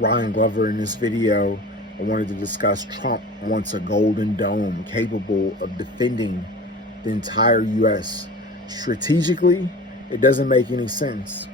Ryan Glover. In this video, I wanted to discuss Trump wants a golden dome capable of defending the entire U.S. Strategically, it doesn't make any sense.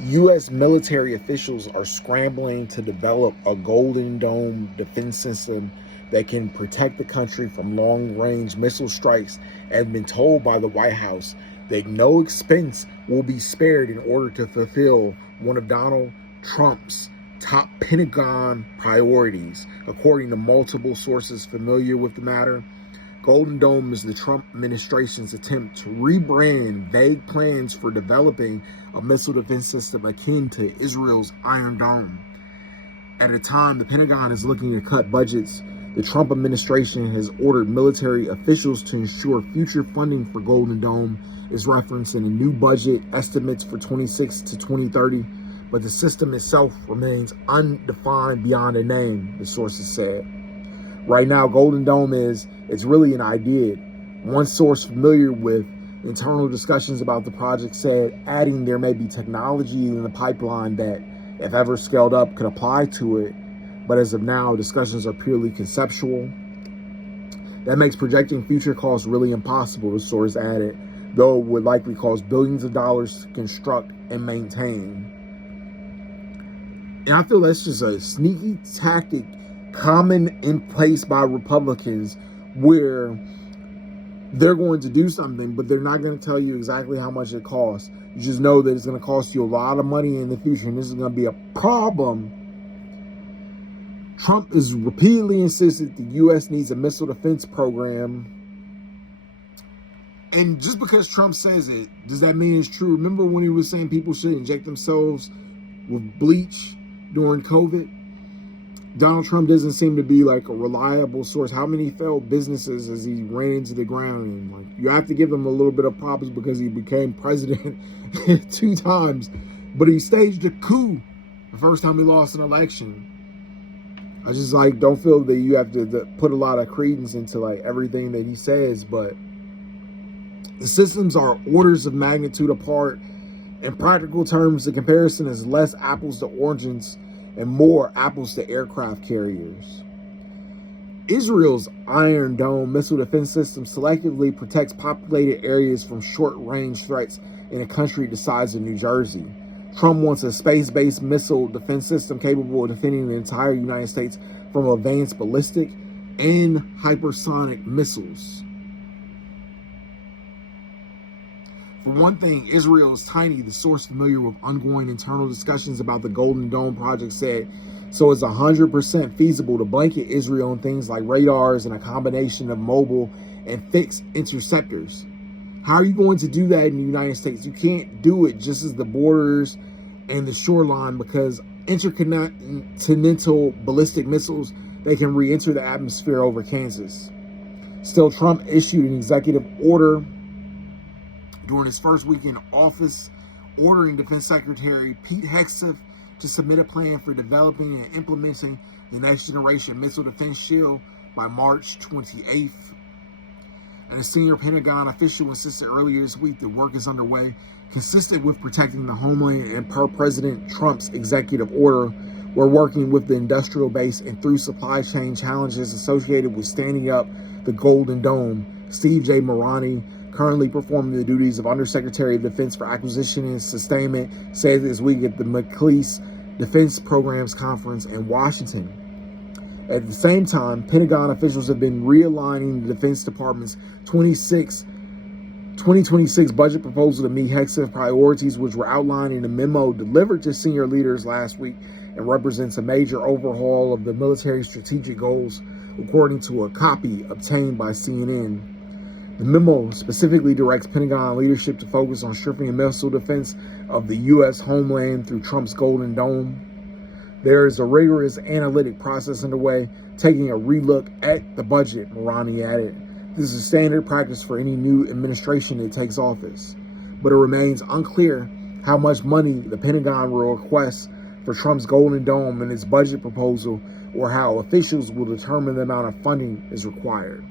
U.S. military officials are scrambling to develop a golden dome defense system that can protect the country from long-range missile strikes, and have been told by the White House that no expense will be spared in order to fulfill one of Donald Trump's top Pentagon priorities. According to multiple sources familiar with the matter, Golden Dome is the Trump administration's attempt to rebrand vague plans for developing a missile defense system akin to Israel's Iron Dome. At a time the Pentagon is looking to cut budgets, the Trump administration has ordered military officials to ensure future funding for Golden Dome is referenced in the new budget estimates for 26 to 2030, but the system itself remains undefined beyond a name, the sources said. Right now, Golden Dome it's really an idea. One source familiar with internal discussions about the project said, adding there may be technology in the pipeline that, if ever scaled up, could apply to it. But as of now, discussions are purely conceptual. That makes projecting future costs really impossible, the source added, though it would likely cost billions of dollars to construct and maintain. And I feel that's just a sneaky tactic common in place by Republicans, where they're going to do something, but they're not going to tell you exactly how much it costs. You just know that it's going to cost you a lot of money in the future, and this is going to be a problem. Trump has repeatedly insisted the U.S. needs a missile defense program. And just because Trump says it, does that mean it's true? Remember when he was saying people should inject themselves with bleach during COVID? Donald Trump doesn't seem to be like a reliable source. How many failed businesses has he ran into the ground in? Like, you have to give him a little bit of props because he became president 2 times, but he staged a coup the first time he lost an election. I just don't feel that you have to put a lot of credence into everything that he says, but the systems are orders of magnitude apart. In practical terms, the comparison is less apples to oranges and more apples to aircraft carriers. Israel's Iron Dome missile defense system selectively protects populated areas from short-range threats in a country the size of New Jersey. Trump wants a space-based missile defense system capable of defending the entire United States from advanced ballistic and hypersonic missiles. For one thing, Israel is tiny. The source familiar with ongoing internal discussions about the Golden Dome project said, so it's 100% feasible to blanket Israel in things like radars and a combination of mobile and fixed interceptors. How are you going to do that in the United States? You can't do it just as the borders and the shoreline, because intercontinental ballistic missiles, they can re-enter the atmosphere over Kansas. Still, Trump issued an executive order during his first week in office, ordering Defense Secretary Pete Hegseth to submit a plan for developing and implementing the next generation missile defense shield by March 28th. And a senior Pentagon official insisted earlier this week that work is underway, consistent with protecting the homeland, and per President Trump's executive order, we're working with the industrial base and through supply chain challenges associated with standing up the Golden Dome. Steve J. Marani, currently performing the duties of Undersecretary of Defense for Acquisition and Sustainment, said this week at the McLeese Defense Programs Conference in Washington. At the same time, Pentagon officials have been realigning the Defense Department's 2026 budget proposal to meet Hegseth priorities, which were outlined in a memo delivered to senior leaders last week, and represents a major overhaul of the military strategic goals, according to a copy obtained by CNN. The memo specifically directs Pentagon leadership to focus on strengthening missile defense of the U.S. homeland through Trump's Golden Dome. There is a rigorous analytic process underway, taking a relook at the budget, Marani added. This is standard practice for any new administration that takes office, but it remains unclear how much money the Pentagon will request for Trump's Golden Dome in its budget proposal, or how officials will determine the amount of funding is required.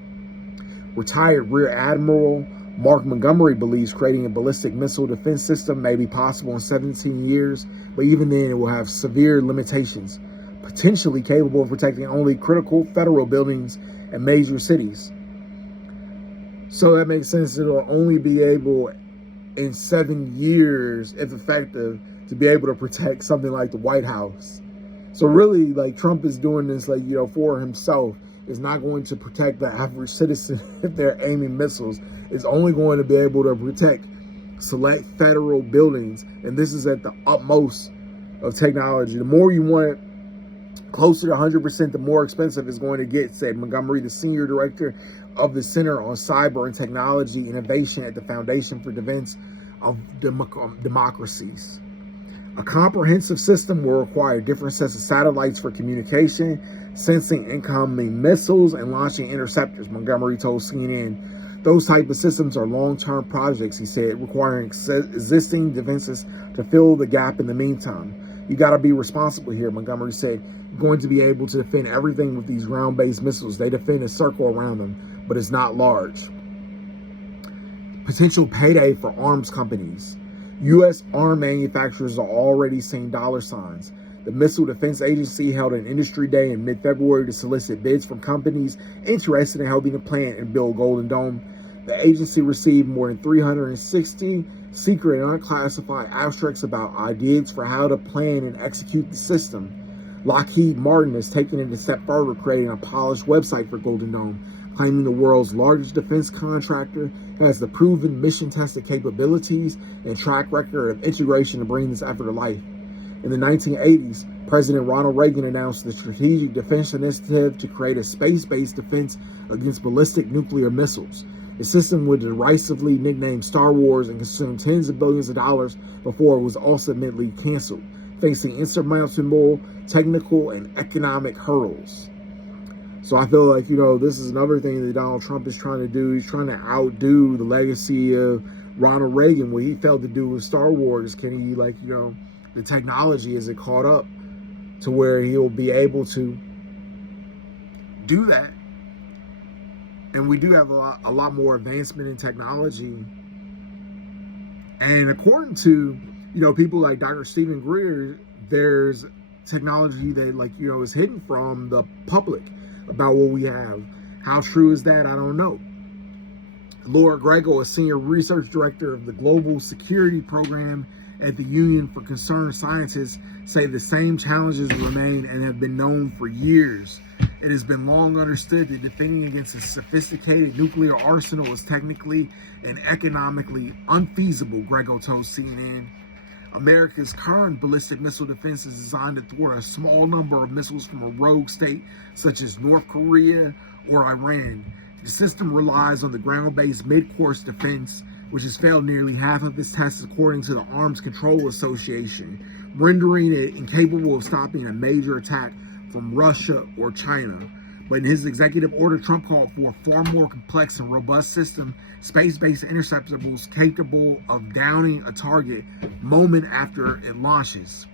Retired Rear Admiral Mark Montgomery believes creating a ballistic missile defense system may be possible in 17 years, but even then it will have severe limitations, potentially capable of protecting only critical federal buildings and major cities. So that makes sense. It'll only be able in 7 years, if effective, to be able to protect something like the White House. So really, like, Trump is doing this, like, for himself. Is not going to protect the average citizen if they're aiming missiles. It's only going to be able to protect select federal buildings, and this is at the utmost of technology. The more you want it closer to 100%, the more expensive it's going to get, said Montgomery, the senior director of the Center on Cyber and Technology Innovation at the Foundation for Defense of Democracies. A comprehensive system will require different sets of satellites for communication, sensing incoming missiles, and launching interceptors, Montgomery told CNN. Those type of systems are long-term projects, he said, requiring existing defenses to fill the gap in the meantime. You got to be responsible here, Montgomery said. You're going to be able to defend everything with these ground-based missiles. They defend a circle around them, but it's not large. Potential payday for arms companies. U.S. arm manufacturers are already seeing dollar signs. The Missile Defense Agency held an industry day in mid-February to solicit bids from companies interested in helping to plan and build Golden Dome. The agency received more than 360 secret and unclassified abstracts about ideas for how to plan and execute the system. Lockheed Martin has taken it a step further, creating a polished website for Golden Dome, claiming the world's largest defense contractor has the proven mission-tested capabilities and track record of integration to bring this effort to life. In the 1980s, President Ronald Reagan announced the Strategic Defense Initiative to create a space-based defense against ballistic nuclear missiles. The system was derisively nicknamed Star Wars and consumed tens of billions of dollars before it was ultimately canceled, facing insurmountable technical and economic hurdles. So I feel like, this is another thing that Donald Trump is trying to do. He's trying to outdo the legacy of Ronald Reagan, what he failed to do with Star Wars. Can he, the technology, is it caught up to where he'll be able to do that? And we do have a lot more advancement in technology. And according to, people like Dr. Stephen Greer, there's technology that, is hidden from the public about what we have. How true is that? I don't know. Laura Grego, a senior research director of the Global Security Program at the Union for Concerned Scientists, say the same challenges remain and have been known for years. It has been long understood that defending against a sophisticated nuclear arsenal is technically and economically unfeasible, Grego told CNN. America's current ballistic missile defense is designed to thwart a small number of missiles from a rogue state such as North Korea or Iran. The system relies on the ground-based mid-course defense, which has failed nearly half of its tests according to the Arms Control Association, rendering it incapable of stopping a major attack from Russia or China. But in his executive order, Trump called for a far more complex and robust system, space-based interceptables capable of downing a target moment after it launches.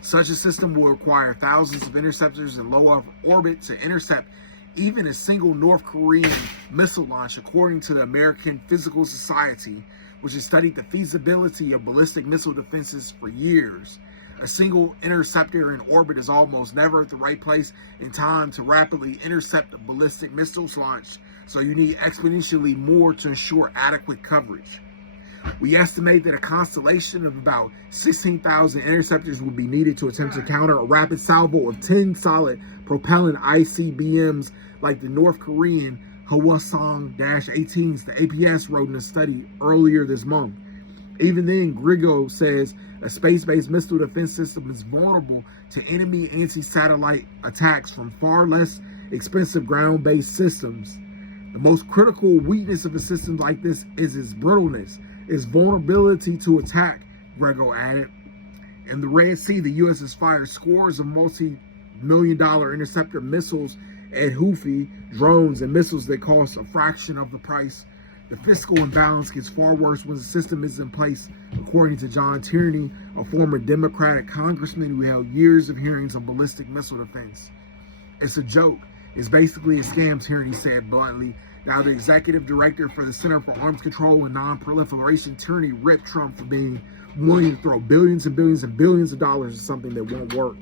Such a system will require thousands of interceptors in low orbit to intercept even a single North Korean missile launch, according to the American Physical Society, which has studied the feasibility of ballistic missile defenses for years. A single interceptor in orbit is almost never at the right place in time to rapidly intercept a ballistic missiles launch, so you need exponentially more to ensure adequate coverage. We estimate that a constellation of about 16,000 interceptors would be needed to attempt to counter a rapid salvo of 10 solid propellant ICBMs like the North Korean Hwasong-18s, the APS wrote in a study earlier this month. Even then, Grego says a space-based missile defense system is vulnerable to enemy anti-satellite attacks from far less expensive ground-based systems. The most critical weakness of a system like this is its brittleness, its vulnerability to attack, Grego added. In the Red Sea, the U.S. has fired scores of multi-million-dollar interceptor missiles at Houthi drones and missiles that cost a fraction of the price. The fiscal imbalance gets far worse when the system is in place, according to John Tierney, a former Democratic congressman who held years of hearings on ballistic missile defense. It's a joke. It's basically a scam, Tierney said bluntly. Now, the executive director for the Center for Arms Control and Non-Proliferation, Tierney ripped Trump for being willing to throw billions and billions and billions of dollars at something that won't work.